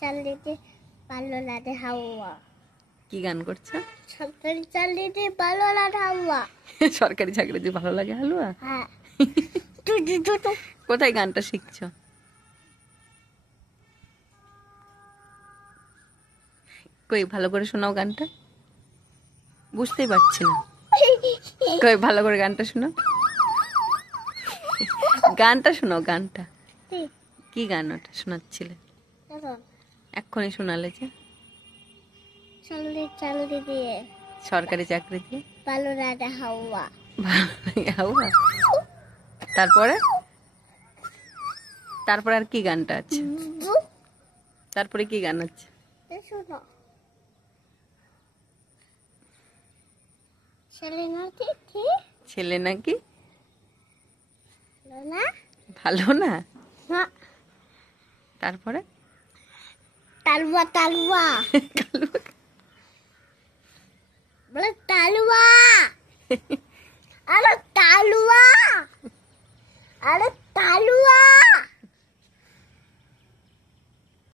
চাল দিতে ভালো লাগে হাওয়া। কি গান করছো? সরকারি চাল দিতে ভালো লাগে হাওয়া। সরকারি চাকরি দিয়ে ভালো লাগে হালুয়া? হ্যাঁ। কোথায় গানটা শিখছো? কই ভালো করে শোনাও গানটা, বুঝতেই পারছি না। কই ভালো করে গানটা শোনাও, গানটা শোনাও, গানটা কি গান ওটা শোনাচ্ছিলে এক্ষুনি শোনালে যে? চাল দিয়ে সরকারি চাকরি দিয়ে ভালো লাগে হাওয়া। ভালো লাগে হাওয়া। তারপরে তারপরে আর কি গানটা আছে? তারপরে কি গান আছে শোনো। ছেলে নাকি কি? ছেলে নাকি না ভালো না? না। তারপরে তালুয়া তালুয়া বলে তালুয়া। আরে তালুয়া, আরে